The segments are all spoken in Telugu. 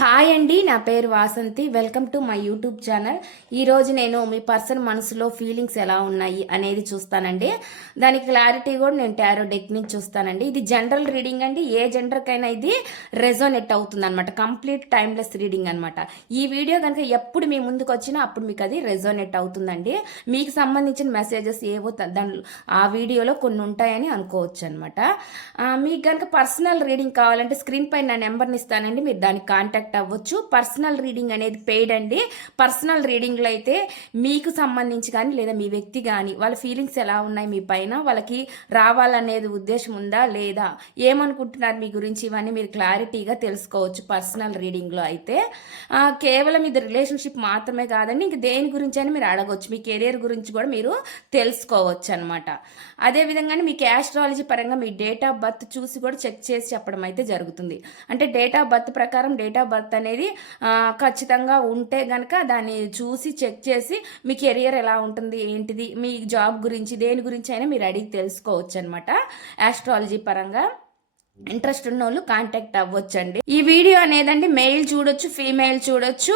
హాయ్ అండి నా పేరు Vasanthi. Welcome to my YouTube channel. ఈరోజు నేను మీ పర్సన్ మనసులో ఫీలింగ్స్ ఎలా ఉన్నాయి అనేది చూస్తానండి. దానికి క్లారిటీ కూడా నేను టారో టెక్నిక్ చూస్తానండి. ఇది జనరల్ రీడింగ్ అండి. ఏ జెండర్కైనా ఇది రెజోనెట్ అవుతుంది అనమాట కంప్లీట్ టైమ్లెస్ రీడింగ్ అనమాట ఈ వీడియో కనుక ఎప్పుడు మీ ముందుకు వచ్చినా అప్పుడు మీకు అది రెజోనెట్ అవుతుందండి. మీకు సంబంధించిన మెసేజెస్ ఏవో దాని ఆ వీడియోలో కొన్ని ఉంటాయని అనుకోవచ్చు అనమాట మీకు కనుక పర్సనల్ రీడింగ్ కావాలంటే స్క్రీన్ పైన నా నెంబర్ని ఇస్తానండి. మీరు దానికి కాంటాక్ట్ అవ్వచ్చు. పర్సనల్ రీడింగ్ అనేది పెయిడ్ అండి. పర్సనల్ రీడింగ్లో అయితే మీకు సంబంధించి కానీ లేదా మీ వ్యక్తి కానీ వాళ్ళ ఫీలింగ్స్ ఎలా ఉన్నాయి మీ పైన వాళ్ళకి రావాలనేది ఉద్దేశం ఉందా లేదా ఏమనుకుంటున్నారు మీ గురించి ఇవన్నీ మీరు క్లారిటీగా తెలుసుకోవచ్చు పర్సనల్ రీడింగ్లో అయితే. కేవలం ఇది రిలేషన్షిప్ మాత్రమే కాదండి ఇంక దేని గురించి అని మీరు అడగవచ్చు మీ కెరియర్ గురించి కూడా మీరు తెలుసుకోవచ్చు అనమాట అదేవిధంగా మీ క్యాస్ట్రాలజీ పరంగా మీ డేట్ ఆఫ్ బర్త్ చూసి కూడా చెక్ చేసి చెప్పడం అయితే జరుగుతుంది. అంటే డేట్ ఆఫ్ బర్త్ ప్రకారం డేట్ ఆఫ్ బర్త్ అనేది ఖచ్చితంగా ఉంటే కనుక దాన్ని చూసి చెక్ చేసి మీ కెరియర్ ఎలా ఉంటుంది ఏంటిది మీ జాబ్ గురించి దేని గురించి అయినా మీరు అడిగి తెలుసుకోవచ్చు అనమాట యాస్ట్రాలజీ పరంగా ఇంట్రెస్ట్ ఉన్న వాళ్ళు కాంటాక్ట్ అవ్వచ్చండి. ఈ వీడియో అనేదండి మెయిల్ చూడొచ్చు ఫీమేల్ చూడొచ్చు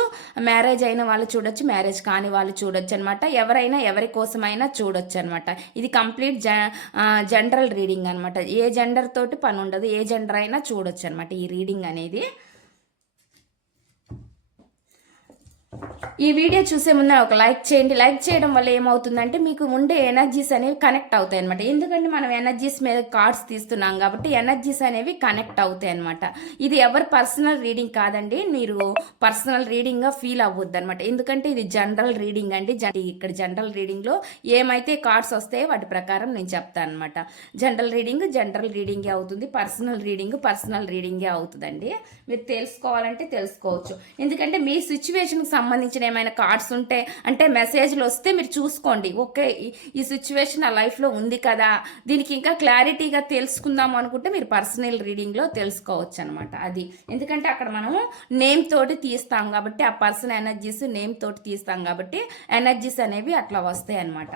మ్యారేజ్ అయిన వాళ్ళు చూడొచ్చు మ్యారేజ్ కాని వాళ్ళు చూడొచ్చు అనమాట ఎవరైనా ఎవరి కోసమైనా చూడొచ్చు అనమాట ఇది కంప్లీట్ జనరల్ రీడింగ్ అనమాట ఏ జెండర్ తోటి పని ఉండదు ఏ జెండర్ అయినా చూడొచ్చు అనమాట ఈ రీడింగ్ అనేది. ఈ వీడియో చూసే ముందు ఒక లైక్ చేయండి. లైక్ చేయడం వల్ల ఏమవుతుందంటే మీకు ఉండే ఎనర్జీస్ అనేవి కనెక్ట్ అవుతాయి అనమాట ఎందుకంటే మనం ఎనర్జీస్ మీద కార్డ్స్ తీస్తున్నాం కాబట్టి ఎనర్జీస్ అనేవి కనెక్ట్ అవుతాయి అనమాట ఇది ఎవరి పర్సనల్ రీడింగ్ కాదండి. మీరు పర్సనల్ రీడింగ్గా ఫీల్ అవ్వద్దు అనమాట ఎందుకంటే ఇది జనరల్ రీడింగ్ అండి. ఇక్కడ జనరల్ రీడింగ్లో ఏమైతే కార్డ్స్ వస్తాయో వాటి ప్రకారం నేను చెప్తాను అనమాట జనరల్ రీడింగ్ జనరల్ రీడింగే అవుతుంది. పర్సనల్ రీడింగ్ పర్సనల్ రీడింగే అవుతుందండి. మీరు తెలుసుకోవాలంటే తెలుసుకోవచ్చు. ఎందుకంటే మీ సిచ్యువేషన్కి సంబంధించిన ఏమైనా కార్డ్స్ ఉంటే అంటే మెసేజ్లు వస్తే మీరు చూసుకోండి. ఓకే ఈ- సిచ్యువేషన్ నా లైఫ్లో ఉంది కదా. దీనికి ఇంకా క్లారిటీగా తెలుసుకుందాం అనుకుంటే మీరు పర్సనల్ రీడింగ్లో తెలుసుకోవచ్చు అనమాట అది. ఎందుకంటే అక్కడ మనము నేమ్ తోటి తీస్తాం కాబట్టి ఆ పర్సన్ ఎనర్జీస్ నేమ్ తోటి తీస్తాం కాబట్టి ఎనర్జీస్ అనేవి అట్లా వస్తాయి అనమాట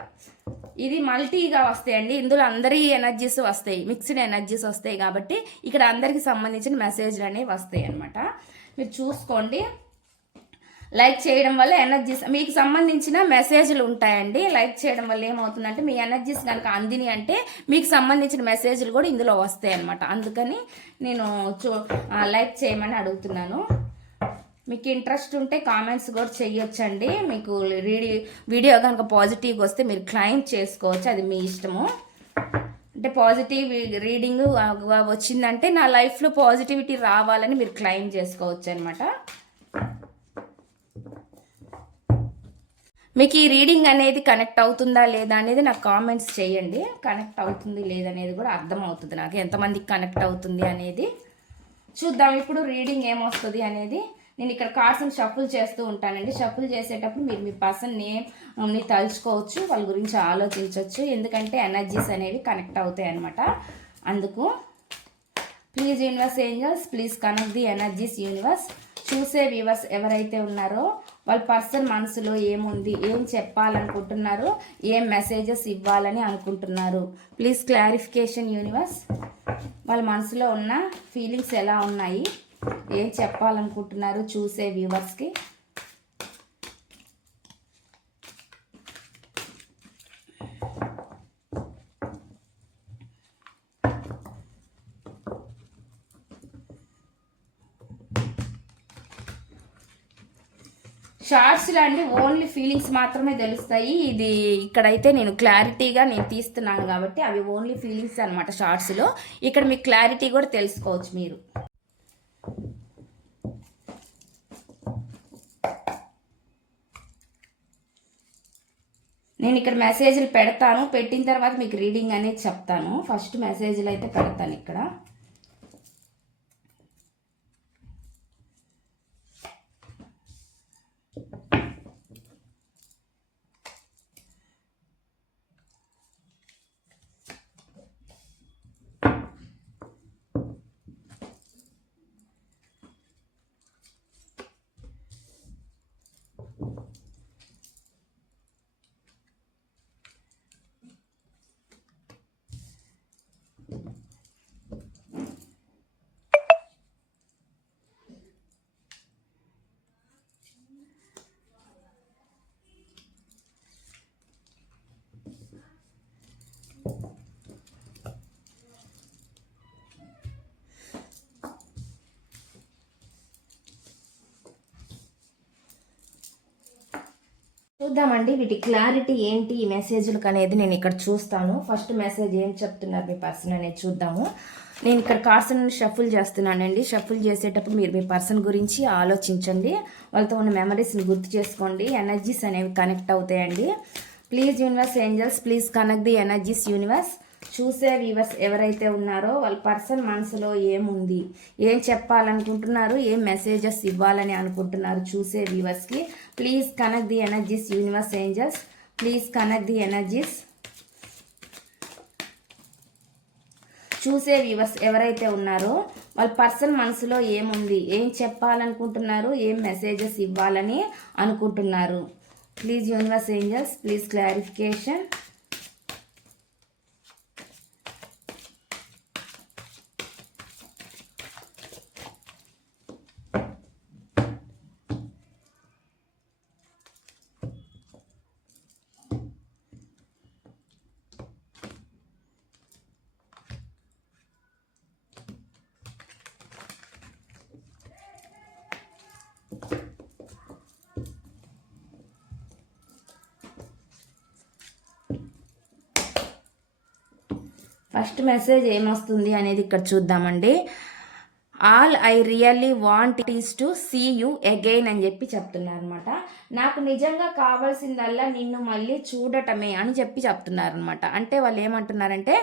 ఇది మల్టీగా వస్తాయండి. ఇందులో అందరి ఎనర్జీస్ వస్తాయి. మిక్స్డ్ ఎనర్జీస్ వస్తాయి కాబట్టి ఇక్కడ అందరికి సంబంధించిన మెసేజ్లు అనేవి వస్తాయి అనమాట మీరు చూసుకోండి. లైక్ చేయడం వల్ల ఎనర్జీస్ మీకు సంబంధించిన మెసేజ్లు ఉంటాయండి. లైక్ చేయడం వల్ల ఏమవుతుందంటే మీ ఎనర్జీస్ కనుక అందిని అంటే మీకు సంబంధించిన మెసేజ్లు కూడా ఇందులో వస్తాయి అనమాట అందుకని నేను చూ లైక్ చేయమని అడుగుతున్నాను. మీకు ఇంట్రెస్ట్ ఉంటే కామెంట్స్ కూడా చేయొచ్చండి మీకు రీడి వీడియో కనుక పాజిటివ్గా వస్తే మీరు క్లైమ్ చేసుకోవచ్చు. అది మీ ఇష్టము. అంటే పాజిటివ్ రీడింగ్ వచ్చిందంటే నా లైఫ్లో పాజిటివిటీ రావాలని మీరు క్లైమ్ చేసుకోవచ్చు అనమాట మీకు ఈ రీడింగ్ అనేది కనెక్ట్ అవుతుందా లేదా అనేది నాకు కామెంట్స్ చేయండి. కనెక్ట్ అవుతుంది లేదనేది కూడా అర్థం అవుతుంది నాకు. ఎంతమందికి కనెక్ట్ అవుతుంది అనేది చూద్దాం. ఇప్పుడు రీడింగ్ ఏమొస్తుంది అనేది నేను ఇక్కడ కార్డ్స్ని షఫుల్ చేస్తూ ఉంటానండి. షఫుల్ చేసేటప్పుడు మీరు మీ పర్సన్ నేమ్ని um, తలుచుకోవచ్చు వాళ్ళ గురించి ఆలోచించవచ్చు ఎందుకంటే ఎనర్జీస్ అనేవి కనెక్ట్ అవుతాయి అనమాట అందుకు please universe angels please connect the energies universe చూసే వ్యూవర్స్ ఎవరైతే ఉన్నారో వాళ్ళ పర్సన్ మనసులో ఏముంది ఏం చెప్పాలనుకుంటున్నారు ఏం మెసేజెస్ ఇవ్వాలని అనుకుంటున్నారు. ప్లీజ్ క్లారిఫికేషన్ యూనివర్స్ వాళ్ళ మనసులో ఉన్న ఫీలింగ్స్ ఎలా ఉన్నాయి ఏం చెప్పాలనుకుంటున్నారు చూసే వ్యూవర్స్కి షార్ట్స్లో అండి ఓన్లీ ఫీలింగ్స్ మాత్రమే తెలుస్తాయి. ఇది ఇక్కడైతే నేను క్లారిటీగా నేను తీస్తున్నాను కాబట్టి అవి ఓన్లీ ఫీలింగ్స్ అనమాట షార్ట్స్లో ఇక్కడ మీకు క్లారిటీ కూడా తెలుసుకోవచ్చు మీరు. నేను ఇక్కడ మెసేజ్లు పెడతాను. పెట్టిన తర్వాత మీకు రీడింగ్ అనేది చెప్తాను. ఫస్ట్ మెసేజ్లు అయితే పెడతాను ఇక్కడ. చూద్దామండి వీటి క్లారిటీ ఏంటి ఈ మెసేజ్లకు అనేది నేను ఇక్కడ చూస్తాను. ఫస్ట్ మెసేజ్ ఏం చెప్తున్నారు మీ పర్సన్ అనేది చూద్దాము. నేను ఇక్కడ కార్డ్స్ షఫుల్ చేస్తున్నానండి. షఫుల్ చేసేటప్పుడు మీరు మీ పర్సన్ గురించి ఆలోచించండి. వాళ్ళతో ఉన్న మెమరీస్ని గుర్తు చేసుకోండి. ఎనర్జీస్ అనేవి కనెక్ట్ అవుతాయండి. Please universe angels please connect the energies universe చూసే వ్యూవర్స్ ఎవరైతే ఉన్నారో వాళ్ళ పర్సన్ మనసులో ఏముంది? ఏం చెప్పాలనుకుంటున్నారు? ఏం మెసేజెస్ ఇవ్వాలని అనుకుంటున్నారు? చూసే వ్యూవర్స్కి please connect the energies universe angels please connect the energies. చూసే వ్యూవర్స్ ఎవరైతే ఉన్నారో వాళ్ళ పర్సన్ మనసులో ఏముంది? ఏం చెప్పాలనుకుంటున్నారు? ఏం మెసేజెస్ ఇవ్వాలని అనుకుంటున్నారు? Please universe angels please clarification. First message ఏమొస్తుంది అనేది ఇక్కడ చూద్దామండి. All I really want is to see you again అని చెప్పి చెప్తున్నారు అనమాట నాకు నిజంగా కావాల్సిందల్లా నిన్ను మళ్ళీ చూడటమే అని చెప్పి చెప్తున్నారు అనమాట అంటే వాళ్ళు ఏమంటున్నారంటే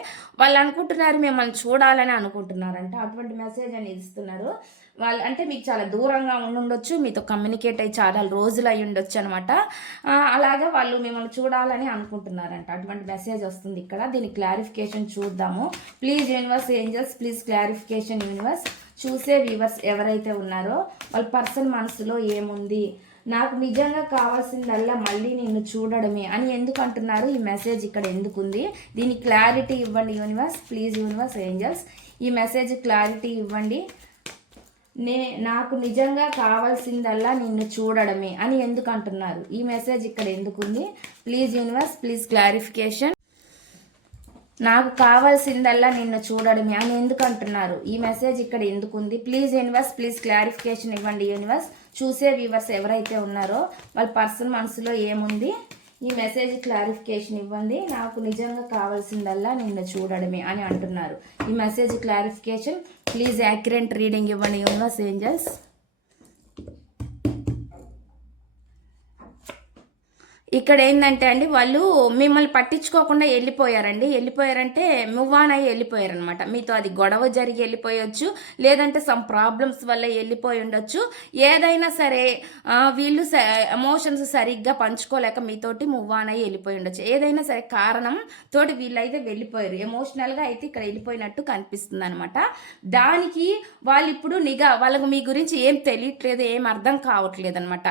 వాళ్ళు అనుకుంటున్నారు మిమ్మల్ని చూడాలని అనుకుంటున్నారంట. అటువంటి మెసేజ్ అని ఇస్తున్నారు. వాళ్ళు అంటే మీకు చాలా దూరంగా ఉండుండొచ్చు మీతో కమ్యూనికేట్ అయ్యి చాలా రోజులు అయి ఉండొచ్చు అనమాట అలాగే వాళ్ళు మిమ్మల్ని చూడాలని అనుకుంటున్నారంట. అటువంటి మెసేజ్ వస్తుంది ఇక్కడ. దీని క్లారిఫికేషన్ చూద్దాము. Please universe angels please clarification universe చూసే వ్యూవర్స్ ఎవరైతే ఉన్నారో వాళ్ళ పర్సన్ మనసులో ఏముంది? నాకు నిజంగా కావాల్సిందల్లా మళ్ళీ నిన్ను చూడడమే అని ఎందుకు అంటున్నారు? ఈ మెసేజ్ ఇక్కడ ఎందుకుంది దీని క్లారిటీ ఇవ్వండి యూనివర్స్ ప్లీజ్ యూనివర్స్ ఏంజల్స్ ఈ మెసేజ్ క్లారిటీ ఇవ్వండి. నే నాకు నిజంగా కావాల్సిందల్లా నిన్ను చూడడమే అని ఎందుకు అంటున్నారు ఈ మెసేజ్ ఇక్కడ ఎందుకుంది? Please universe please clarification. నాకు కావాల్సిందల్లా నిన్ను చూడడమే అని ఎందుకు అంటున్నారు ఈ మెసేజ్ ఇక్కడ ఎందుకుంది? ప్లీజ్ యూనివర్స్ ప్లీజ్ క్లారిఫికేషన్ ఇవ్వండి యూనివర్స్. చూసే వ్యూవర్స్ ఎవరైతే ఉన్నారో వాళ్ళ పర్సన్ మనసులో ఏముంది? ఈ మెసేజ్ క్లారిఫికేషన్ ఇవ్వండి. నాకు నిజంగా కావాల్సిందల్లా నిన్ను చూడడమే అని అంటున్నారు. ఈ message clarification please accurate reading ఇవ్వండి యూనివర్స్ ఏంజల్స్. ఇక్కడ ఏంటంటే అండి వాళ్ళు మిమ్మల్ని పట్టించుకోకుండా వెళ్ళిపోయారండి. వెళ్ళిపోయారంటే మూవ్ ఆన్ అయ్యి వెళ్ళిపోయారనమాట మీతో అది గొడవ జరిగి వెళ్ళిపోయొచ్చు లేదంటే సమ్ ప్రాబ్లమ్స్ వల్ల వెళ్ళిపోయి ఉండొచ్చు. ఏదైనా సరే వీళ్ళు ఎమోషన్స్ సరిగ్గా పంచుకోలేక మీతోటి మూవ్ ఆన్ అయ్యి వెళ్ళిపోయి ఉండొచ్చు. ఏదైనా సరే కారణం తోటి వీళ్ళైతే వెళ్ళిపోయారు. ఎమోషనల్గా అయితే ఇక్కడ వెళ్ళిపోయినట్టు కనిపిస్తుంది అనమాట దానికి వాళ్ళు ఇప్పుడు నిఘా వాళ్ళకు మీ గురించి ఏం తెలియట్లేదు ఏం అర్థం కావట్లేదు అనమాట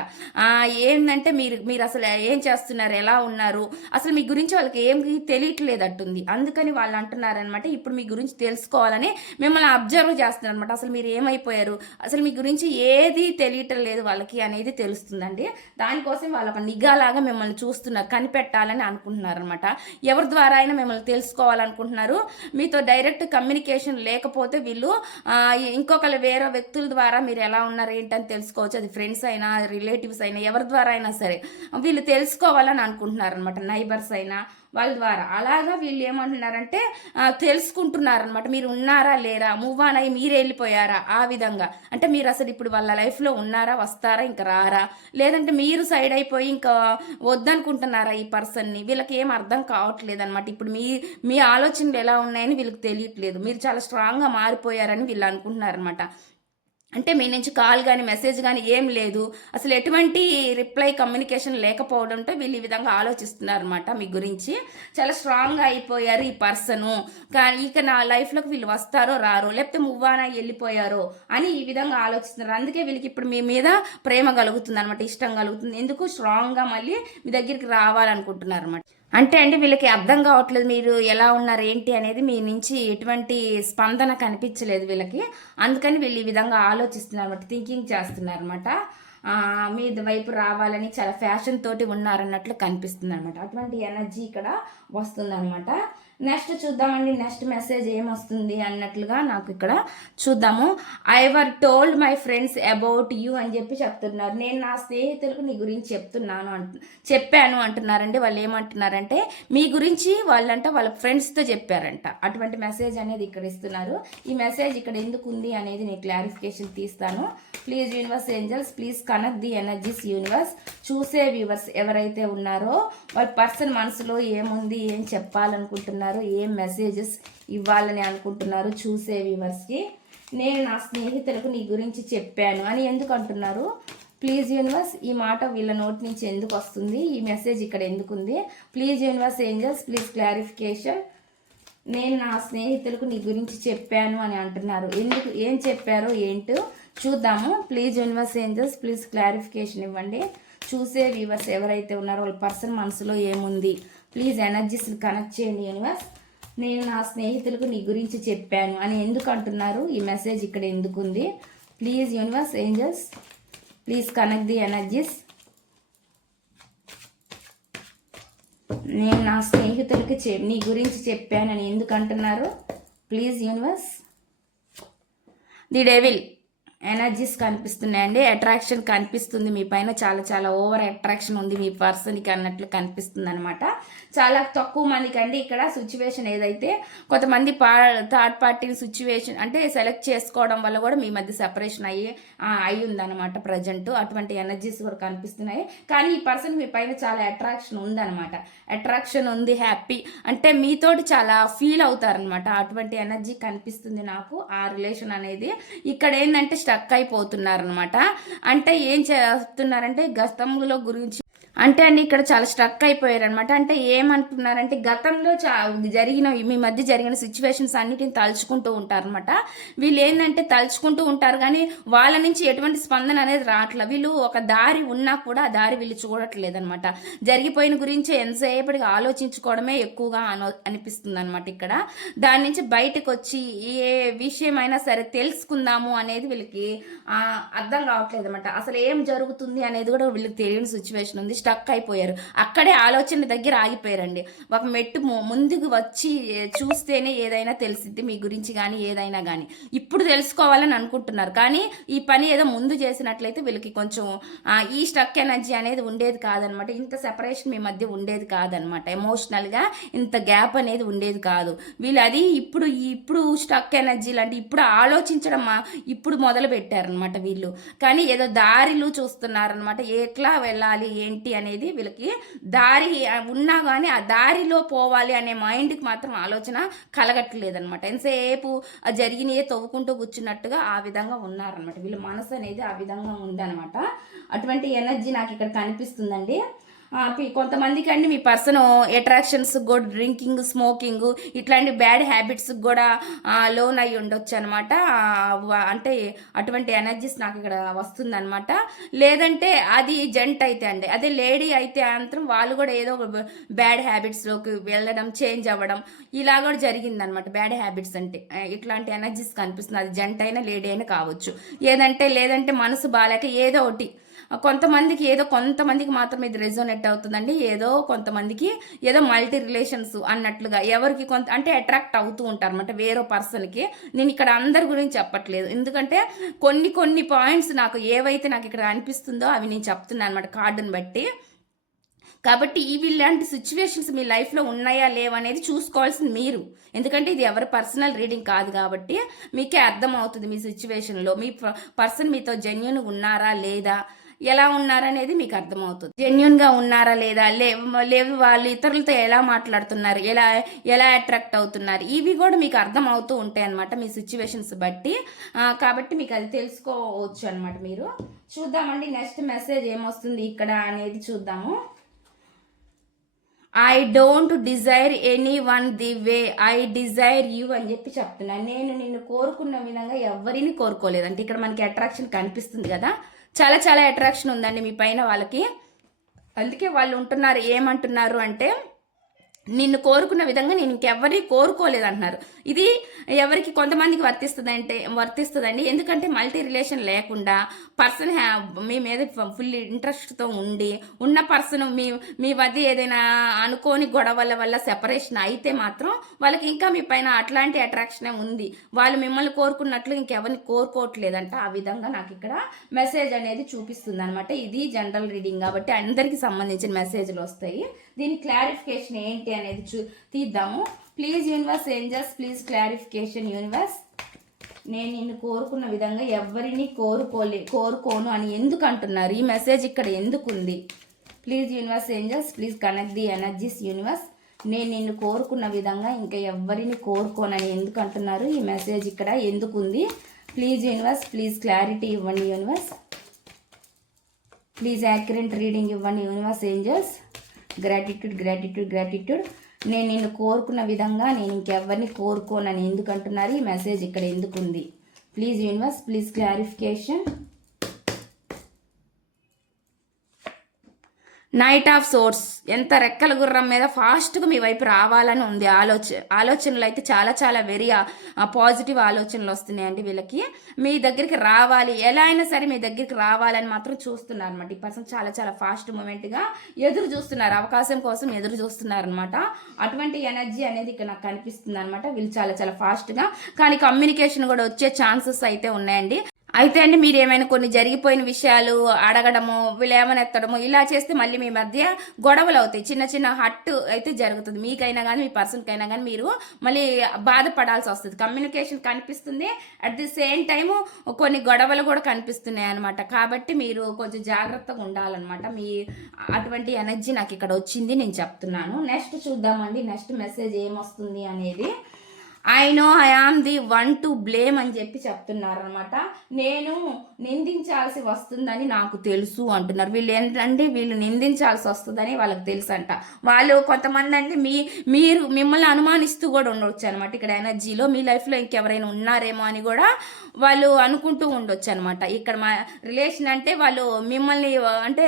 ఏంటంటే మీరు మీరు అసలు ఏం చేస్తున్నారు? ఎలా ఉన్నారు? అసలు మీ గురించి వాళ్ళకి ఏం తెలియట్లేదట్టుంది అందుకని వాళ్ళు అంటున్నారనమాట ఇప్పుడు మీ గురించి తెలుసుకోవాలని మిమ్మల్ని అబ్జర్వ్ చేస్తున్నారు అనమాట అసలు మీరు ఏమైపోయారు? అసలు మీ గురించి ఏది తెలియటం లేదు వాళ్ళకి అనేది తెలుస్తుందండి. దానికోసం వాళ్ళ ఒక నిఘాలాగా మిమ్మల్ని చూస్తున్నారు కనిపెట్టాలని అనుకుంటున్నారు అనమాట ఎవరి ద్వారా అయినా మిమ్మల్ని తెలుసుకోవాలనుకుంటున్నారు. మీతో డైరెక్ట్ కమ్యూనికేషన్ లేకపోతే వీళ్ళు ఇంకొకరు వేరే వ్యక్తుల ద్వారా మీరు ఎలా ఉన్నారు ఏంటని తెలుసుకోవచ్చు. అది ఫ్రెండ్స్ అయినా రిలేటివ్స్ అయినా ఎవరి ద్వారా అయినా సరే. వీళ్ళు తెలుసుకో తెలుసుకోవాలని అనుకుంటున్నారనమాట నైబర్స్ అయినా వాళ్ళ ద్వారా. అలాగా వీళ్ళు ఏమంటున్నారంటే తెలుసుకుంటున్నారనమాట మీరు ఉన్నారా లేరా మూవ్ ఆన్ అయ్యి మీరు వెళ్ళిపోయారా ఆ విధంగా. అంటే మీరు అసలు ఇప్పుడు వాళ్ళ లైఫ్లో ఉన్నారా వస్తారా ఇంకా రారా? లేదంటే మీరు సైడ్ అయిపోయి ఇంకా వద్దనుకుంటున్నారా ఈ పర్సన్ని వీళ్ళకి ఏం అర్థం కావట్లేదు అనమాట ఇప్పుడు మీ మీ ఆలోచనలు ఎలా ఉన్నాయని వీళ్ళకి తెలియట్లేదు. మీరు చాలా స్ట్రాంగ్గా మారిపోయారని వీళ్ళు అనుకుంటున్నారనమాట అంటే మీ నుంచి కాల్ కానీ మెసేజ్ కానీ ఏం లేదు. అసలు ఎటువంటి రిప్లై కమ్యూనికేషన్ లేకపోవడంతో వీళ్ళు ఈ విధంగా ఆలోచిస్తున్నారనమాట మీ గురించి. చాలా స్ట్రాంగ్గా అయిపోయారు ఈ పర్సను. కానీ ఇక నా లైఫ్లోకి వీళ్ళు వస్తారో రారో లేకపోతే మువ్వానా వెళ్ళిపోయారో అని ఈ విధంగా ఆలోచిస్తున్నారు. అందుకే వీళ్ళకి ఇప్పుడు మీ మీద ప్రేమ కలుగుతుంది అనమాట ఇష్టం కలుగుతుంది. ఎందుకు స్ట్రాంగ్గా మళ్ళీ మీ దగ్గరికి రావాలనుకుంటున్నారు అనమాట అంటే అండి వీళ్ళకి అర్థం కావట్లేదు మీరు ఎలా ఉన్నారు ఏంటి అనేది మీ నుంచి ఎటువంటి స్పందన కనిపించలేదు వీళ్ళకి. అందుకని వీళ్ళు ఈ విధంగా ఆలోచిస్తున్నారు అనమాట థింకింగ్ చేస్తున్నారు అనమాట మీ వైపు రావాలని చాలా ఫ్యాషన్ తోటి ఉన్నారన్నట్లు కనిపిస్తుంది అనమాట అటువంటి ఎనర్జీ ఇక్కడ వస్తుందన్నమాట. నెక్స్ట్ చూద్దామండి నెక్స్ట్ మెసేజ్ ఏమొస్తుంది అన్నట్లుగా నాకు ఇక్కడ చూద్దాము. I were told my friends about you అని చెప్పి చెప్తున్నారు. నేను నా స్నేహితులకు నీ గురించి చెప్తున్నాను అంటు చెప్పాను అంటున్నారండి. వాళ్ళు ఏమంటున్నారంటే మీ గురించి వాళ్ళంట వాళ్ళ ఫ్రెండ్స్తో చెప్పారంట. అటువంటి మెసేజ్ అనేది ఇక్కడ ఇస్తున్నారు. ఈ మెసేజ్ ఇక్కడ ఎందుకు ఉంది అనేది నేను క్లారిఫికేషన్ తీస్తాను. Please universe angels please connect the energies universe. చూసే వ్యూవర్స్ ఎవరైతే ఉన్నారో వాళ్ళ పర్సన్ మనసులో ఏముంది ఏం చెప్పాలనుకుంటున్నారు ఏం మెసేజెస్ ఇవ్వాలని అనుకుంటున్నారు చూసే వ్యూవర్స్కి నేను నా స్నేహితులకు నీ గురించి చెప్పాను అని ఎందుకు అంటున్నారు? ప్లీజ్ యూనివర్స్ ఈ మాట వీళ్ళ నోటి నుంచి ఎందుకు వస్తుంది? ఈ మెసేజ్ ఇక్కడ ఎందుకు ఉంది? Please universe angels please clarification. నేను నా స్నేహితులకు నీ గురించి చెప్పాను అని అంటున్నారు. ఎందుకు ఏం చెప్పారో ఏంటో చూద్దాము. Please universe angels please clarification ఇవ్వండి. చూసే వ్యూవర్స్ ఎవరైతే ఉన్నారో వాళ్ళ పర్సన్ మనసులో ఏముంది? ప్లీజ్ ఎనర్జీస్ కనెక్ట్ చేయండి యూనివర్స్ నేను నా స్నేహితులకు నీ గురించి చెప్పాను అని ఎందుకు అంటున్నారు? ఈ మెసేజ్ ఇక్కడ ఎందుకు ఉంది? Please universe angels please connect the energies నేను నా స్నేహితులకి చె నీ గురించి చెప్పానని ఎందుకు అంటున్నారు? Please universe the devil energies కనిపిస్తున్నాయండి. Attraction కనిపిస్తుంది మీ పైన. చాలా చాలా ఓవర్ అట్రాక్షన్ ఉంది మీ పర్సన్కి అన్నట్లు కనిపిస్తుంది అనమాట చాలా తక్కువ మందికి అండి ఇక్కడ సిచ్యువేషన్ ఏదైతే కొంతమంది పా థర్డ్ పార్టీ సిచ్యువేషన్ అంటే సెలెక్ట్ చేసుకోవడం వల్ల కూడా మీ మధ్య సెపరేషన్ అయ్యి అయి ఉందన్నమాట ప్రజెంట్ అటువంటి ఎనర్జీస్ కూడా కనిపిస్తున్నాయి. కానీ ఈ పర్సన్ మీ పైన చాలా అట్రాక్షన్ ఉందన్నమాట. అట్రాక్షన్ ఉంది హ్యాపీ అంటే మీతోటి చాలా ఫీల్ అవుతారనమాట అటువంటి ఎనర్జీ కనిపిస్తుంది నాకు. ఆ రిలేషన్ అనేది ఇక్కడ ఏంటంటే స్టక్ అయిపోతున్నారనమాట అంటే ఏం చేస్తున్నారంటే గతంలో గురించి అంటే అండి ఇక్కడ చాలా స్ట్రక్ అయిపోయారు అనమాట అంటే ఏమంటున్నారంటే గతంలో చా జరిగిన మీ మధ్య జరిగిన సిచ్యువేషన్స్ అన్నిటిని తలుచుకుంటూ ఉంటారనమాట వీళ్ళు ఏంటంటే తలుచుకుంటూ ఉంటారు కానీ వాళ్ళ నుంచి ఎటువంటి స్పందన అనేది రావట్లేదు వీళ్ళు ఒక దారి ఉన్నా కూడా ఆ దారి వీళ్ళు చూడట్లేదు అనమాట జరిగిపోయిన గురించి ఎంతసేపటికి ఆలోచించుకోవడమే ఎక్కువగా అను అనిపిస్తుంది అనమాట ఇక్కడ. దాని నుంచి బయటకు వచ్చి ఏ విషయమైనా సరే తెలుసుకుందాము అనేది వీళ్ళకి అర్థం కావట్లేదు అనమాట అసలు ఏం జరుగుతుంది అనేది కూడా వీళ్ళకి తెలియని సిచ్యువేషన్ ఉంది. స్టక్ అయిపోయారు. అక్కడే ఆలోచన దగ్గర ఆగిపోయారండి. ఒక మెట్టు ము- ముందుకు వచ్చి చూస్తేనే ఏదైనా తెలిసిద్ది మీ గురించి కానీ ఏదైనా కానీ ఇప్పుడు తెలుసుకోవాలని అనుకుంటున్నారు. కానీ ఈ పని ఏదో ముందు చేసినట్లయితే వీళ్ళకి కొంచెం ఈ స్టక్ ఎనర్జీ అనేది ఉండేది కాదనమాట. ఇంత సెపరేషన్ మీ మధ్య ఉండేది కాదనమాట. ఎమోషనల్గా ఇంత గ్యాప్ అనేది ఉండేది కాదు. వీళ్ళు అది ఇప్పుడు ఇప్పుడు స్టక్ ఎనర్జీ లాంటి ఇప్పుడు ఆలోచించడం మా- ఇప్పుడు మొదలు పెట్టారనమాట వీళ్ళు. కానీ ఏదో దారిలు చూస్తున్నారనమాట. ఎట్లా వెళ్ళాలి ఏంటి అనేది వీళ్ళకి దారి ఉన్నా కానీ ఆ దారిలో పోవాలి అనే మైండ్కి మాత్రం ఆలోచన కలగట్లేదనమాట ఎంతసేపు ఆ జరిగినయే తవ్వుకుంటూ కూర్చున్నట్టుగా ఆ విధంగా ఉన్నారనమాట వీళ్ళ మనసు అనేది ఆ విధంగా ఉందనమాట అటువంటి ఎనర్జీ నాకు ఇక్కడ కనిపిస్తుందండి. కొంతమందికి అండి మీ పర్సన్ అట్రాక్షన్స్ కూడా డ్రింకింగ్ స్మోకింగ్ ఇట్లాంటి బ్యాడ్ హ్యాబిట్స్ కూడా లోన్ అయి ఉండొచ్చు అనమాట అంటే అటువంటి ఎనర్జీస్ నాకు ఇక్కడ వస్తుందనమాట లేదంటే అది జెంట్ అయితే అండి. అదే లేడీ అయితే అంతరం వాళ్ళు కూడా ఏదో ఒక బ్యాడ్ హ్యాబిట్స్లోకి వెళ్ళడం చేంజ్ అవ్వడం ఇలా కూడా జరిగిందనమాట బ్యాడ్ హ్యాబిట్స్ అంటే ఇట్లాంటి ఎనర్జీస్ కనిపిస్తుంది అది జెంట్ అయినా లేడీ అయినా కావచ్చు. ఏదంటే లేదంటే మనసు బాగాలేక ఏదో ఒకటి కొంతమందికి ఏదో కొంతమందికి మాత్రం ఇది రెజోనెట్ అవుతుందండి. ఏదో కొంతమందికి ఏదో మల్టీ రిలేషన్స్ అన్నట్లుగా ఎవరికి కొంత అంటే అట్రాక్ట్ అవుతూ ఉంటారు అనమాట వేరే పర్సన్కి నేను ఇక్కడ అందరి గురించి చెప్పట్లేదు. ఎందుకంటే కొన్ని కొన్ని పాయింట్స్ నాకు ఏవైతే నాకు ఇక్కడ అనిపిస్తుందో అవి నేను చెప్తున్నాను అనమాట కార్డుని బట్టి. కాబట్టి ఇవి ఇలాంటి సిచ్యువేషన్స్ మీ లైఫ్లో ఉన్నాయా లేవనేది చూసుకోవాల్సింది మీరు. ఎందుకంటే ఇది ఎవరి పర్సనల్ రీడింగ్ కాదు కాబట్టి మీకే అర్థం అవుతుంది మీ సిచ్యువేషన్లో మీ పర్సన్ మీతో జెన్యున్ ఉన్నారా లేదా? ఎలా ఉన్నారనేది మీకు అర్థమవుతుంది. జెన్యున్గా ఉన్నారా లేదా? లేవు వాళ్ళు ఇతరులతో ఎలా మాట్లాడుతున్నారు? ఎలా ఎలా అట్రాక్ట్ అవుతున్నారు? ఇవి కూడా మీకు అర్థం అవుతూ ఉంటాయి అనమాట మీ సిచ్యువేషన్స్ బట్టి. కాబట్టి మీకు అది తెలుసుకోవచ్చు అనమాట మీరు. చూద్దామండి నెక్స్ట్ మెసేజ్ ఏమొస్తుంది ఇక్కడ అనేది చూద్దాము. I don't desire anyone the way I desire you అని చెప్పి చెప్తున్నాను నేను నిన్ను కోరుకున్న విధంగా ఎవరిని కోరుకోలేదు. అంటే ఇక్కడ మనకి అట్రాక్షన్ కనిపిస్తుంది కదా. చాలా చాలా అట్రాక్షన్ ఉందండి మీ పైన వాళ్ళకి. అందుకే వాళ్ళు ఉంటున్నారు ఏమంటున్నారు అంటే నిన్ను కోరుకున్న విధంగా నేను ఇంకెవరి కోరుకోలేదు అంటున్నారు ఇది ఎవరికి కొంతమందికి వర్తిస్తుంది అంటే వర్తిస్తుందండి. ఎందుకంటే మల్టీ రిలేషన్ లేకుండా పర్సన్ హ్యా మీ మీద ఫుల్ ఇంట్రెస్ట్తో ఉండి ఉన్న పర్సన్ మీ మీ వద్ద ఏదైనా అనుకోని గొడవల వల్ల సెపరేషన్ అయితే మాత్రం వాళ్ళకి ఇంకా మీ పైన అట్లాంటి అట్రాక్షనే ఉంది. వాళ్ళు మిమ్మల్ని కోరుకున్నట్లు ఇంకెవరిని కోరుకోవట్లేదంట. ఆ విధంగా నాకు ఇక్కడ మెసేజ్ అనేది చూపిస్తుంది అనమాట ఇది జనరల్ రీడింగ్ కాబట్టి అందరికీ సంబంధించిన మెసేజ్లు వస్తాయి. దీని క్లారిఫికేషన్ ఏంటి అనేది చూ తీద్దాము. Please universe angels please clarification universe నేను నిన్ను కోరుకున్న విధంగా ఎవరిని కోరుకోలే కోరుకోను అని ఎందుకు అంటున్నారు? ఈ మెసేజ్ ఇక్కడ ఎందుకు ఉంది? Please universe angels please connect the energies universe నేను నిన్ను కోరుకున్న విధంగా ఇంకా ఎవరిని కోరుకోనని ఎందుకు అంటున్నారు? ఈ మెసేజ్ ఇక్కడ ఎందుకు ఉంది? ప్లీజ్ యూనివర్స్ ప్లీజ్ క్లారిటీ ఇవ్వండి యూనివర్స్ ప్లీజ్ యాక్యురెంట్ రీడింగ్ ఇవ్వండి universe angels gratitude gratitude gratitude. నేను నిన్ను కోరుకున్న విధంగా నేను ఇంకెవరిని కోరుకోనని ఎందుకంటున్నారు? ఈ మెసేజ్ ఇక్కడ ఎందుకుంది? Please universe please clarification. Knight of swords ఎంత రెక్కల గుర్రం మీద ఫాస్ట్గా మీ వైపు రావాలని ఉంది. ఆలోచన ఆలోచనలు అయితే చాలా చాలా వెరీ పాజిటివ్ ఆలోచనలు వస్తున్నాయండి వీళ్ళకి. మీ దగ్గరికి రావాలి. ఎలా అయినా సరే మీ దగ్గరికి రావాలని మాత్రం చూస్తున్నారు అనమాట ఈ పర్సన్ చాలా చాలా ఫాస్ట్ మూమెంట్గా ఎదురు చూస్తున్నారు. అవకాశం కోసం ఎదురు చూస్తున్నారు అనమాట అటువంటి ఎనర్జీ అనేది ఇక్కడ నాకు కనిపిస్తుంది అనమాట వీళ్ళు చాలా చాలా ఫాస్ట్గా కానీ కమ్యూనికేషన్ కూడా వచ్చే ఛాన్సెస్ అయితే ఉన్నాయండి. అయితే అండి మీరు ఏమైనా కొన్ని జరిగిపోయిన విషయాలు అడగడము వీళ్ళు ఏమైనా ఎత్తడము ఇలా చేస్తే మళ్ళీ మీ మధ్య గొడవలు అవుతాయి. చిన్న చిన్న హట్ అయితే జరుగుతుంది. మీకైనా కానీ మీ పర్సన్కైనా కానీ మీరు మళ్ళీ బాధపడాల్సి వస్తుంది. కమ్యూనికేషన్ కనిపిస్తుంది. అట్ ది సేమ్ టైము కొన్ని గొడవలు కూడా కనిపిస్తున్నాయి అనమాట కాబట్టి మీరు కొంచెం జాగ్రత్తగా ఉండాలన్నమాట. మీ అటువంటి ఎనర్జీ నాకు ఇక్కడ వచ్చింది నేను చెప్తున్నాను. నెక్స్ట్ చూద్దామండి. నెక్స్ట్ మెసేజ్ ఏమొస్తుంది అనేది. I know I am the one to blame అని చెప్పి చెప్తున్నారు అనమాట నేను నిందించాల్సి వస్తుందని నాకు తెలుసు అంటున్నారు. వీళ్ళు ఏంటంటే వీళ్ళు నిందించాల్సి వస్తుందని వాళ్ళకి తెలుసు అంట వాళ్ళు కొంతమంది అంటే మీ మీరు మిమ్మల్ని అనుమానిస్తూ కూడా ఉండొచ్చు అనమాట ఇక్కడ ఎనర్జీలో మీ లైఫ్లో ఇంకెవరైనా ఉన్నారేమో అని కూడా వాళ్ళు అనుకుంటూ ఉండొచ్చు అనమాట ఇక్కడ మా రిలేషన్ అంటే వాళ్ళు మిమ్మల్ని అంటే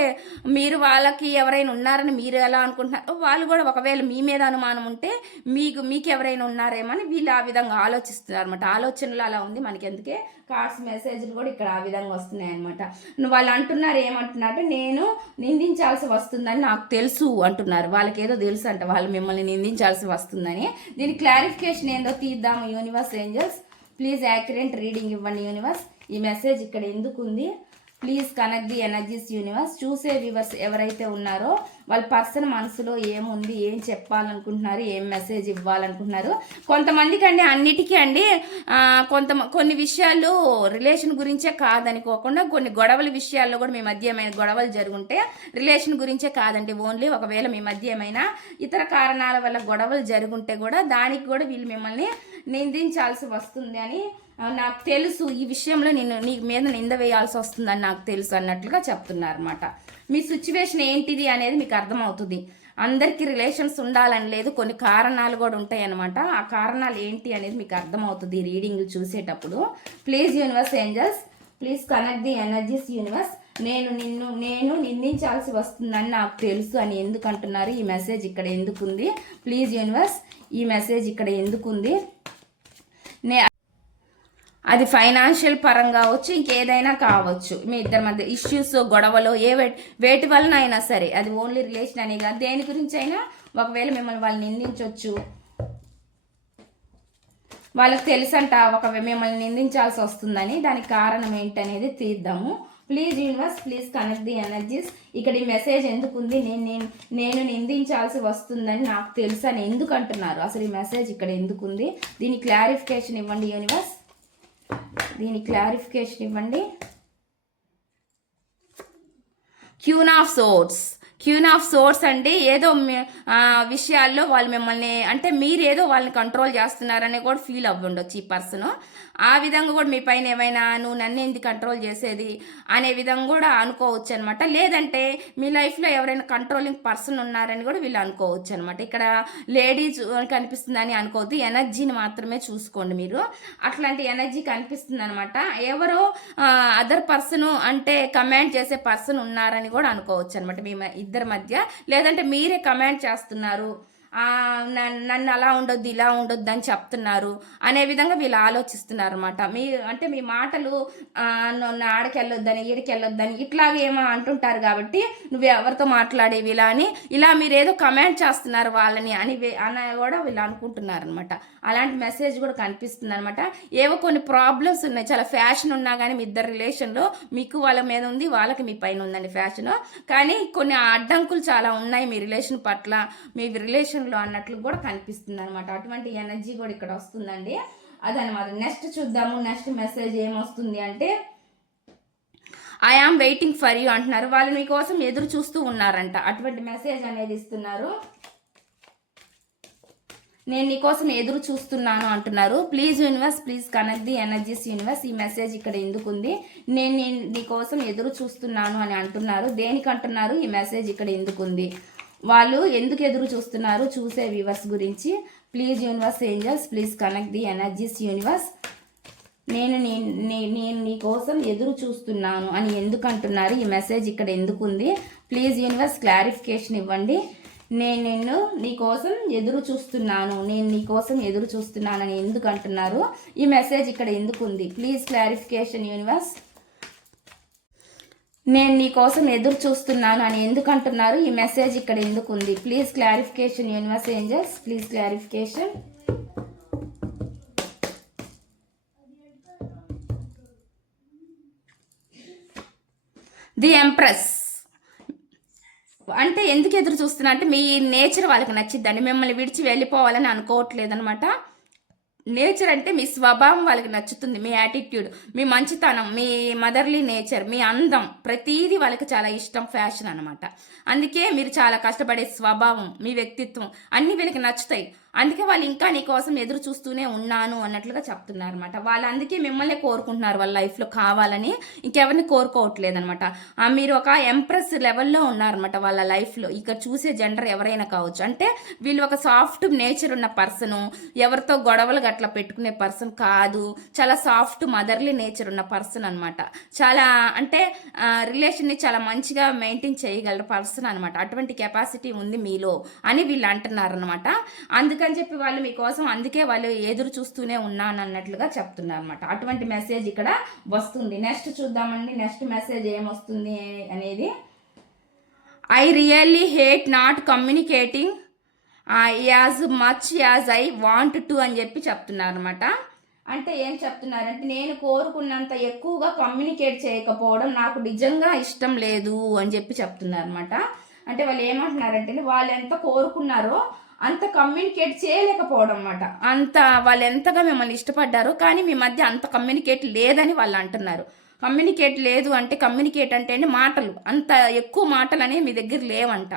మీరు వాళ్ళకి ఎవరైనా ఉన్నారని మీరు ఎలా అనుకుంటున్నారో? వాళ్ళు కూడా ఒకవేళ మీ మీద అనుమానం ఉంటే మీకు మీకు ఎవరైనా ఉన్నారేమో అని వీళ్ళు ఆ విధంగా ఆలోచిస్తున్నారు అనమాట ఆలోచనలు అలా ఉంది మనకి ఎందుకే కార్డ్స్ మెసేజ్లు కూడా ఇక్కడ ఆ విధంగా వస్తున్నాయి అనమాట వాళ్ళు అంటున్నారు ఏమంటున్నారు నేను నిందించాల్సి వస్తుందని నాకు తెలుసు అంటున్నారు. వాళ్ళకి ఏదో తెలుసు అంట వాళ్ళు మిమ్మల్ని నిందించాల్సి వస్తుందని. దీని క్లారిఫికేషన్ ఏందో తీద్దాము universe angels please accurate reading ఇవ్వండి యూనివర్స్ ఈ మెసేజ్ ఇక్కడ ఎందుకు ఉంది please connect the energies universe చూసే వ్యూవర్స్ ఎవరైతే ఉన్నారో వాళ్ళ పర్సన్ మనసులో ఏముంది ఏం చెప్పాలనుకుంటున్నారు ఏం మెసేజ్ ఇవ్వాలనుకుంటున్నారు. కొంతమందికి అండి అన్నిటికీ అండి కొంత కొన్ని విషయాలు రిలేషన్ గురించే కాదనుకోకుండా కొన్ని గొడవల విషయాల్లో కూడా మీ మధ్య ఏమైనా గొడవలు జరుగుంటే రిలేషన్ గురించే కాదండి. ఓన్లీ ఒకవేళ మీ మధ్య ఏమైనా ఇతర కారణాల వల్ల గొడవలు జరుగుంటే కూడా దానికి కూడా వీళ్ళు మిమ్మల్ని నిందించాల్సి వస్తుంది అని నాకు తెలుసు ఈ విషయంలో నేను నీ మీద నింద వేయాల్సి వస్తుందని నాకు తెలుసు అన్నట్లుగా చెప్తున్నారు అనమాట మీ సిచ్యువేషన్ ఏంటిది అనేది మీకు అర్థమవుతుంది. అందరికీ రిలేషన్స్ ఉండాలని లేదు కొన్ని కారణాలు కూడా ఉంటాయి అనమాట ఆ కారణాలు ఏంటి అనేది మీకు అర్థమవుతుంది రీడింగ్ చూసేటప్పుడు. Please universe angels please connect the energies universe నేను నిన్ను నేను నిందించాల్సి వస్తుందని నాకు తెలుసు అని ఎందుకు అంటున్నారు ఈ మెసేజ్ ఇక్కడ ఎందుకుంది? ప్లీజ్ యూనివర్స్ ఈ మెసేజ్ ఇక్కడ ఎందుకుంది? నే అది ఫైనాన్షియల్ పరంగా కావచ్చు ఇంకేదైనా కావచ్చు. మీ ఇద్దరి మధ్య ఇష్యూస్ గొడవలు ఏ వేటి వలన అయినా సరే అది ఓన్లీ రిలేషన్ అనే కాదు. దేని గురించి అయినా ఒకవేళ మిమ్మల్ని వాళ్ళు నిందించవచ్చు వాళ్ళకి తెలుసంట ఒక మిమ్మల్ని నిందించాల్సి వస్తుందని. దానికి కారణం ఏంటనేది తీద్దాము. Please universe please connect the energies ఇక్కడ ఈ మెసేజ్ ఎందుకుంది? నేను నేను నేను నిందించాల్సి వస్తుందని నాకు తెలుసు అని ఎందుకు అంటున్నారు అసలు ఈ మెసేజ్ ఇక్కడ ఎందుకు ఉంది దీని క్లారిఫికేషన్ ఇవ్వండి యూనివర్స్ దీని క్లారిఫికేషన్ ఇవ్వండి. Queen of swords queen of swords అండి. ఏదో విషయాల్లో వాళ్ళు మిమ్మల్ని అంటే మీరు ఏదో వాళ్ళని కంట్రోల్ చేస్తున్నారని కూడా ఫీల్ అవ్వండొచ్చు ఈ పర్సన్. ఆ విధంగా కూడా మీ పైన ఏమైనా నువ్వు నన్ను ఎందుకు కంట్రోల్ చేసేది? అనే విధంగా కూడా అనుకోవచ్చు అనమాట లేదంటే మీ లైఫ్లో ఎవరైనా కంట్రోలింగ్ పర్సన్ ఉన్నారని కూడా వీళ్ళు అనుకోవచ్చు అనమాట ఇక్కడ లేడీస్ కనిపిస్తుందని అనుకోవద్దు. ఎనర్జీని మాత్రమే చూసుకోండి మీరు. అట్లాంటి ఎనర్జీ కనిపిస్తుంది అనమాట ఎవరో అదర్ పర్సన్ అంటే కమాండ్ చేసే పర్సన్ ఉన్నారని కూడా అనుకోవచ్చు అనమాట మీ ఇద్దరి మధ్య లేదంటే మీరే కమాండ్ చేస్తున్నారు. నన్ను అలా ఉండొద్దు ఇలా ఉండొద్దు అని చెప్తున్నారు. అనే విధంగా వీళ్ళు ఆలోచిస్తున్నారు అనమాట మీ అంటే మీ మాటలు నన్ను ఆడకెళ్ళొద్దని వెళ్ళొద్దని ఈడికి వెళ్ళొద్దని ఇట్లాగేమో అంటుంటారు కాబట్టి నువ్వు ఎవరితో మాట్లాడేవి ఇలా అని ఇలా మీరు ఏదో కమెంట్ చేస్తున్నారు వాళ్ళని అని అని కూడా వీళ్ళు అనుకుంటున్నారు అనమాట అలాంటి మెసేజ్ కూడా కనిపిస్తుంది అనమాట ఏవో కొన్ని ప్రాబ్లమ్స్ ఉన్నాయి. చాలా ఫ్యాషన్ ఉన్నా కానీ మీ ఇద్దరు రిలేషన్లో మీకు వాళ్ళ మీద ఉంది వాళ్ళకి మీ పైన ఉందండి ఫ్యాషన్. కానీ కొన్ని అడ్డంకులు చాలా ఉన్నాయి మీ రిలేషన్ పట్ల. మీ రిలేషన్ రిలేషన్లో అన్నట్లు కూడా కనిపిస్తుంది అనమాట అటువంటి ఎనర్జీ కూడా ఇక్కడ వస్తుందండి. అదనమాట నెక్స్ట్ చూద్దాము. నెక్స్ట్ మెసేజ్ ఏమొస్తుంది అంటే I am waiting for you అంటున్నారు. వాళ్ళు మీకోసం ఎదురు చూస్తూ ఉన్నారంట. అటువంటి మెసేజ్ అనేది ఇస్తున్నారు. నేను నీకోసం ఎదురు చూస్తున్నాను అంటున్నారు. Please universe please connect the energies universe ఈ మెసేజ్ ఇక్కడ ఎందుకు ఉంది? నేను నీ- నీకోసం ఎదురు చూస్తున్నాను అని అంటున్నారు. దేనికి అంటున్నారు? ఈ మెసేజ్ ఇక్కడ ఎందుకు ఉంది? వాళ్ళు ఎందుకు ఎదురు చూస్తున్నారు? చూసే వ్యూవర్స్ గురించి. Please universe angels please connect the energies universe నేను నేను నీ కోసం ఎదురు చూస్తున్నాను అని ఎందుకు అంటున్నారు? ఈ మెసేజ్ ఇక్కడ ఎందుకు ఉంది? ప్లీజ్ యూనివర్స్ క్లారిఫికేషన్ ఇవ్వండి. నేను నిన్ను నీ కోసం ఎదురు చూస్తున్నాను. నేను నీ కోసం ఎదురు చూస్తున్నాను అని ఎందుకు అంటున్నారు? ఈ మెసేజ్ ఇక్కడ ఎందుకు ఉంది? ప్లీజ్ క్లారిఫికేషన్ యూనివర్స్ నేను నీ కోసం ఎదురు చూస్తున్నాను అని ఎందుకు అంటున్నారు ఈ మెసేజ్ ఇక్కడ ఎందుకు ఉంది? Please clarification universe angels please clarification the empress అంటే ఎందుకు ఎదురు చూస్తున్నా అంటే మీ నేచర్ వాళ్ళకి నచ్చిద్దండి. మిమ్మల్ని విడిచి వెళ్ళిపోవాలని అనుకోవట్లేదు అనమాట నేచర్ అంటే మీ స్వభావం వాళ్ళకి నచ్చుతుంది మీ యాటిట్యూడ్ మీ మంచితనం మీ మదర్లీ నేచర్ మీ అందం ప్రతీది వాళ్ళకి చాలా ఇష్టం ఫ్యాషన్ అనమాట అందుకే మీరు చాలా కష్టపడే స్వభావం మీ వ్యక్తిత్వం అన్నీ వీళ్ళకి నచ్చుతాయి. అందుకే వాళ్ళు ఇంకా నీ కోసం ఎదురు చూస్తూనే ఉన్నాను అన్నట్లుగా చెప్తున్నారు అనమాట వాళ్ళు అందుకే మిమ్మల్ని కోరుకుంటున్నారు వాళ్ళ లైఫ్లో కావాలని. ఇంకెవరిని కోరుకోవట్లేదు అనమాట మీరు ఒక ఎంప్రెస్ లెవెల్లో ఉన్నారనమాట వాళ్ళ లైఫ్లో. ఇక్కడ చూసే జెండర్ ఎవరైనా కావచ్చు. అంటే వీళ్ళు ఒక సాఫ్ట్ నేచర్ ఉన్న పర్సను ఎవరితో గొడవలు అట్లా పెట్టుకునే పర్సన్ కాదు. చాలా సాఫ్ట్ మదర్లీ నేచర్ ఉన్న పర్సన్ అనమాట చాలా అంటే రిలేషన్ని చాలా మంచిగా మెయింటైన్ చేయగలరు పర్సన్ అనమాట అటువంటి కెపాసిటీ ఉంది మీలో అని వీళ్ళు అంటున్నారు అనమాట అందుకని చెప్పి వాళ్ళు మీకోసం అందుకే వాళ్ళు ఎదురు చూస్తూనే ఉన్నాను అన్నట్లుగా చెప్తున్నారు అనమాట అటువంటి మెసేజ్ ఇక్కడ వస్తుంది. నెక్స్ట్ చూద్దామండి. నెక్స్ట్ మెసేజ్ ఏమొస్తుంది అనేది I really hate not communicating as much as I want to అని చెప్పి చెప్తున్నారు అనమాట అంటే ఏం చెప్తున్నారంటే నేను కోరుకున్నంత ఎక్కువగా కమ్యూనికేట్ చేయకపోవడం నాకు నిజంగా ఇష్టం లేదు అని చెప్పి చెప్తున్నారు అనమాట అంటే వాళ్ళు ఏమంటున్నారంటే వాళ్ళు ఎంత కోరుకున్నారో అంత కమ్యూనికేట్ చేయలేకపోవడం అనమాట అంత వాళ్ళు ఎంతగా మిమ్మల్ని ఇష్టపడ్డారో కానీ మీ మధ్య అంత కమ్యూనికేట్ లేదని వాళ్ళు అంటున్నారు. కమ్యూనికేట్ లేదు అంటే కమ్యూనికేట్ అంటే మాటలు. అంత ఎక్కువ మాటలు అనేవి మీ దగ్గర లేవంట.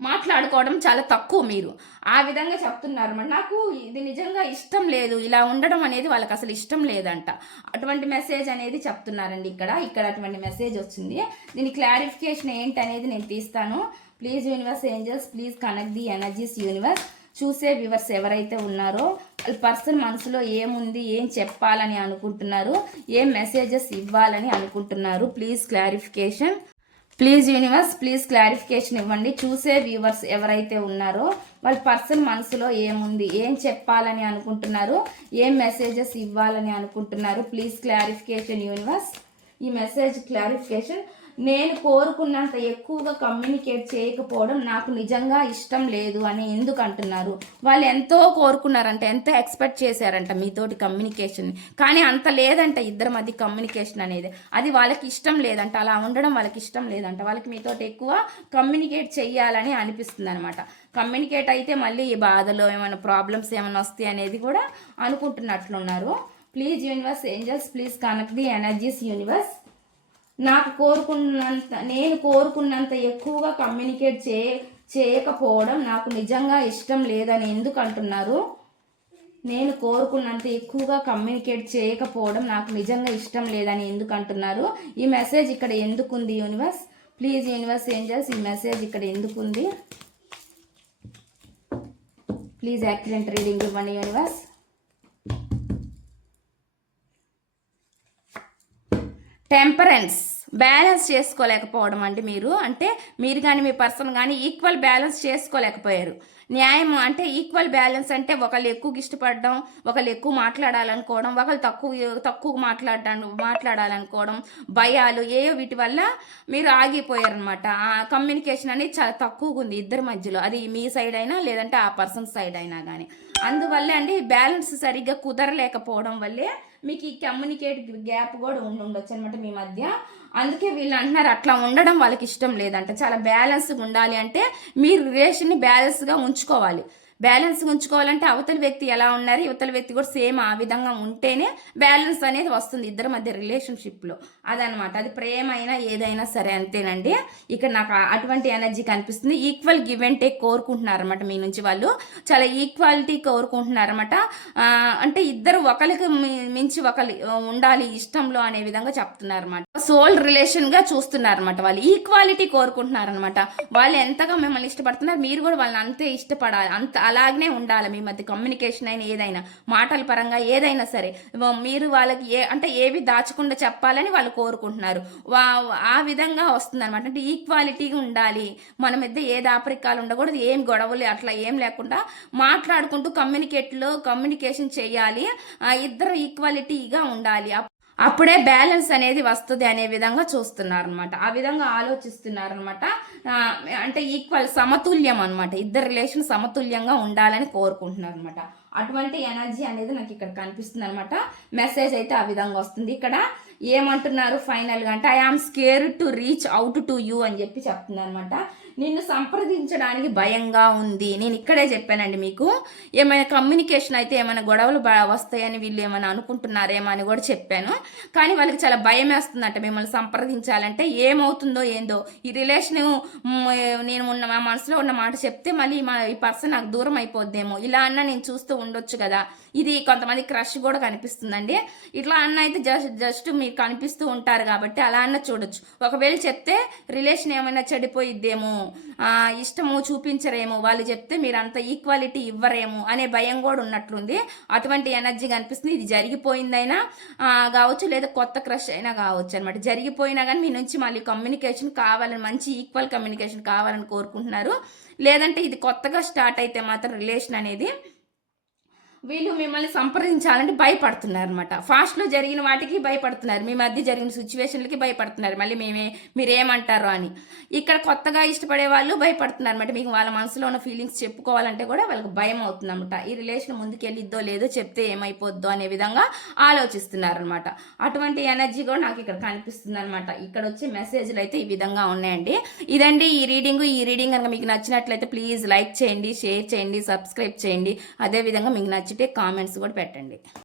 మాట్లాడుకోవడం చాలా తక్కువ మీరు. ఆ విధంగా చెప్తున్నారు. మరి నాకు ఇది నిజంగా ఇష్టం లేదు. ఇలా ఉండడం అనేది వాళ్ళకి అసలు ఇష్టం లేదంట. అటువంటి మెసేజ్ అనేది చెప్తున్నారండి ఇక్కడ. ఇక్కడ అటువంటి మెసేజ్ వచ్చింది. దీని క్లారిఫికేషన్ ఏంటి అనేది నేను తీస్తాను. Please universe angels please connect the energies universe. చూసే వ్యూవర్స్ ఎవరైతే ఉన్నారో వాళ్ళ పర్సన్ మనసులో ఏముంది ఏం చెప్పాలని అనుకుంటున్నారు ఏం మెసేజెస్ ఇవ్వాలని అనుకుంటున్నారు please clarification. Please universe please clarification ఇవ్వండి. చూసే వ్యూవర్స్ ఎవరైతే ఉన్నారో వాళ్ళ పర్సన్ మనసులో ఏముంది ఏం చెప్పాలని అనుకుంటున్నారు ఏం మెసేజెస్ ఇవ్వాలని అనుకుంటున్నారు ప్లీజ్ క్లారిఫికేషన్ యూనివర్స్. ఈ మెసేజ్ క్లారిఫికేషన్ నేను కోరుకున్నంత ఎక్కువగా కమ్యూనికేట్ చేయకపోవడం నాకు నిజంగా ఇష్టం లేదు అని ఎందుకు అంటున్నారు? వాళ్ళు ఎంతో కోరుకున్నారంట ఎంతో ఎక్స్పెక్ట్ చేశారంట మీతోటి కమ్యూనికేషన్ కానీ అంత లేదంట ఇద్దరి మధ్య కమ్యూనికేషన్ అనేది. అది వాళ్ళకి ఇష్టం లేదంట అలా ఉండడం వాళ్ళకి ఇష్టం లేదంట. వాళ్ళకి మీతోటి ఎక్కువ కమ్యూనికేట్ చేయాలని అనిపిస్తుంది అనమాట కమ్యూనికేట్ అయితే మళ్ళీ ఈ బాధలో ఏమైనా ప్రాబ్లమ్స్ ఏమైనా వస్తాయి అనేది కూడా అనుకుంటున్నట్లున్నారు. Please universe angels please connect the energies universe నాకు కోరుకున్నంత నేను కోరుకున్నంత ఎక్కువగా కమ్యూనికేట్ చే చేయకపోవడం నాకు నిజంగా ఇష్టం లేదని ఎందుకు అంటున్నారు నేను కోరుకున్నంత ఎక్కువగా కమ్యూనికేట్ చేయకపోవడం నాకు నిజంగా ఇష్టం లేదని ఎందుకు అంటున్నారు ఈ మెసేజ్ ఇక్కడ ఎందుకుంది యూనివర్స్ ప్లీజ్ యూనివర్స్ ఏంజల్స్ ఈ మెసేజ్ ఇక్కడ ఎందుకు ఉంది ప్లీజ్ యాక్సిడెంట్ రీడింగ్ ఇవ్వండి యూనివర్స్ టెంపరెన్స్ బ్యాలెన్స్ చేసుకోలేకపోవడం అండి మీరు. అంటే మీరు కానీ మీ పర్సన్ కానీ ఈక్వల్ బ్యాలెన్స్ చేసుకోలేకపోయారు. న్యాయం అంటే ఈక్వల్ బ్యాలెన్స్ అంటే ఒకళ్ళు ఎక్కువ ఇష్టపడడం ఒకళ్ళు ఎక్కువ మాట్లాడాలనుకోవడం ఒకళ్ళు తక్కువ తక్కువ మాట్లాడడం మాట్లాడాలనుకోవడం భయాలు ఏయో వీటి వల్ల మీరు ఆగిపోయారనమాట ఆ కమ్యూనికేషన్ అనేది చాలా తక్కువగా ఉంది ఇద్దరి మధ్యలో. అది మీ సైడ్ అయినా లేదంటే ఆ పర్సన్ సైడ్ అయినా కానీ అందువల్ల అండి బ్యాలెన్స్ సరిగ్గా కుదరలేకపోవడం వల్లే మీకు ఈ కమ్యూనికేట్ గ్యాప్ కూడా ఉండి ఉండొచ్చు అనమాట మీ మధ్య. అందుకే వీళ్ళు అంటున్నారు అట్లా ఉండడం వాళ్ళకి ఇష్టం లేదంట. చాలా బ్యాలెన్స్గా ఉండాలి అంటే మీ రిలేషన్ని బ్యాలెన్స్గా ఉంచుకోవాలి. బ్యాలెన్స్ ఉంచుకోవాలంటే అవతల వ్యక్తి ఎలా ఉన్నారు? యువతల వ్యక్తి కూడా సేమ్ ఆ విధంగా ఉంటేనే బ్యాలెన్స్ అనేది వస్తుంది ఇద్దరి మధ్య రిలేషన్షిప్లో అదనమాట అది ప్రేమ అయినా ఏదైనా సరే అంతేనండి. ఇక్కడ నాకు అటువంటి ఎనర్జీ కనిపిస్తుంది. ఈక్వల్ గివ్ అండ్ టేక్ కోరుకుంటున్నారన్నమాట మీ నుంచి వాళ్ళు. చాలా ఈక్వాలిటీ కోరుకుంటున్నారన్నమాట. అనమాట అంటే ఇద్దరు ఒకరికి మించి ఒకరి ఉండాలి ఇష్టంలో అనే విధంగా చెప్తున్నారన్నమాట. సోల్ రిలేషన్గా చూస్తున్నారన్నమాట వాళ్ళు. ఈక్వాలిటీ కోరుకుంటున్నారనమాట వాళ్ళు ఎంతగా మిమ్మల్ని ఇష్టపడుతున్నారు? మీరు కూడా వాళ్ళని అంతే ఇష్టపడాలి. అంత అలాగనే ఉండాలి మీ మధ్య కమ్యూనికేషన్ అయినా ఏదైనా. మాటల పరంగా ఏదైనా సరే. మీరు వాళ్ళకి ఏ అంటే ఏవి దాచకుండా చెప్పాలని వాళ్ళు కోరుకుంటున్నారు. వా ఆ విధంగా వస్తుంది అనమాట అంటే ఈక్వాలిటీగా ఉండాలి. మన మధ్య ఏ దాపరికాలు ఉండకూడదు ఏం గొడవలు అట్లా ఏం లేకుండా మాట్లాడుకుంటూ కమ్యూనికేట్లో కమ్యూనికేషన్ చేయాలి. ఆ, ఇద్దరు ఈక్వాలిటీగా ఉండాలి. అప్పుడే బ్యాలెన్స్ అనేది వస్తుంది అనే విధంగా చూస్తున్నారు అనమాట ఆ విధంగా ఆలోచిస్తున్నారు అనమాట అంటే ఈక్వల్ సమతుల్యం అనమాట ఇద్దరు రిలేషన్ సమతుల్యంగా ఉండాలని కోరుకుంటున్నారు అనమాట అటువంటి ఎనర్జీ అనేది నాకు ఇక్కడ కనిపిస్తుంది అనమాట మెసేజ్ అయితే ఆ విధంగా వస్తుంది. ఇక్కడ ఏమంటున్నారు ఫైనల్గా అంటే I am scare to reach out to you అని చెప్పి చెప్తున్నారు అనమాట నిన్ను సంప్రదించడానికి భయంగా ఉంది. నేను ఇక్కడే చెప్పానండి మీకు. ఏమైనా కమ్యూనికేషన్ అయితే ఏమైనా గొడవలు వస్తాయని వీళ్ళు ఏమైనా అనుకుంటున్నారేమో అని కూడా చెప్పాను. కానీ వాళ్ళకి చాలా భయం వేస్తుందంట మిమ్మల్ని సంప్రదించాలంటే. ఏమవుతుందో ఏందో. ఈ రిలేషన్ నేను ఉన్న మా మనసులో ఉన్న మాట చెప్తే మళ్ళీ మా ఈ పర్సన్ నాకు దూరం అయిపోద్దేమో. ఇలా అన్న నేను చూస్తూ ఉండొచ్చు కదా. ఇది కొంతమంది క్రష్ కూడా కనిపిస్తుందండి. ఇట్లా అన్న అయితే జస్ట్ జస్ట్ మీరు కనిపిస్తూ ఉంటారు కాబట్టి అలా అన్న చూడొచ్చు. ఒకవేళ చెప్తే రిలేషన్ ఏమైనా చెడిపోయిద్దేమో ఇష్టము చూపించరేమో వాళ్ళు చెప్తే మీరు అంత ఈక్వాలిటీ ఇవ్వరేమో అనే భయం కూడా ఉన్నట్లుంది. అటువంటి ఎనర్జీ కనిపిస్తుంది. ఇది జరిగిపోయిందైనా కావచ్చు లేదా కొత్త క్రష్ అయినా కావచ్చు అనమాట జరిగిపోయినా కానీ మీ నుంచి మళ్ళీ కమ్యూనికేషన్ కావాలని మంచి ఈక్వల్ కమ్యూనికేషన్ కావాలని కోరుకుంటున్నారు. లేదంటే ఇది కొత్తగా స్టార్ట్ అయితే మాత్రం రిలేషన్ అనేది వీళ్ళు మిమ్మల్ని సంప్రదించాలంటే భయపడుతున్నారు అనమాట ఫాస్ట్లో జరిగిన వాటికి భయపడుతున్నారు. మీ మధ్య జరిగిన సిచ్యువేషన్లకి భయపడుతున్నారు. మళ్ళీ మేమే మీరేమంటారు అని. ఇక్కడ కొత్తగా ఇష్టపడే వాళ్ళు భయపడుతున్నారు అనమాట మీకు వాళ్ళ మనసులో ఉన్న ఫీలింగ్స్ చెప్పుకోవాలంటే కూడా వాళ్ళకి భయం అవుతుంది అనమాట ఈ రిలేషన్ ముందుకెళ్ళిద్దో లేదో చెప్తే ఏమైపోద్దో అనే విధంగా ఆలోచిస్తున్నారు అనమాట అటువంటి ఎనర్జీ కూడా నాకు ఇక్కడ కనిపిస్తుంది అనమాట ఇక్కడ వచ్చే మెసేజ్లు అయితే ఈ విధంగా ఉన్నాయండి. ఇదండి ఈ రీడింగ్ ఈ రీడింగ్ కనుక మీకు నచ్చినట్లయితే ప్లీజ్ లైక్ చేయండి షేర్ చేయండి సబ్స్క్రైబ్ చేయండి. అదేవిధంగా మీకు నచ్చితే కామెంట్స్ కూడా పెట్టండి.